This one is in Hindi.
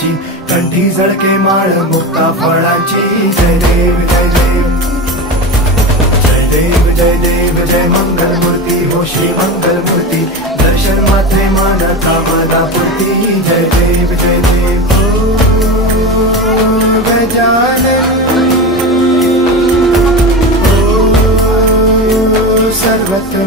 फुलांची, कंठी झळके माळ मुक्ता फळांची. जय देव जय देव जय देव जय देव जय मंगल मूर्ती हो श्री मंगल मूर्ती. दर्शन मात्रे मान कामना पूर्ती. जय देव जय देव ओ गजानन ओ सर्वत्र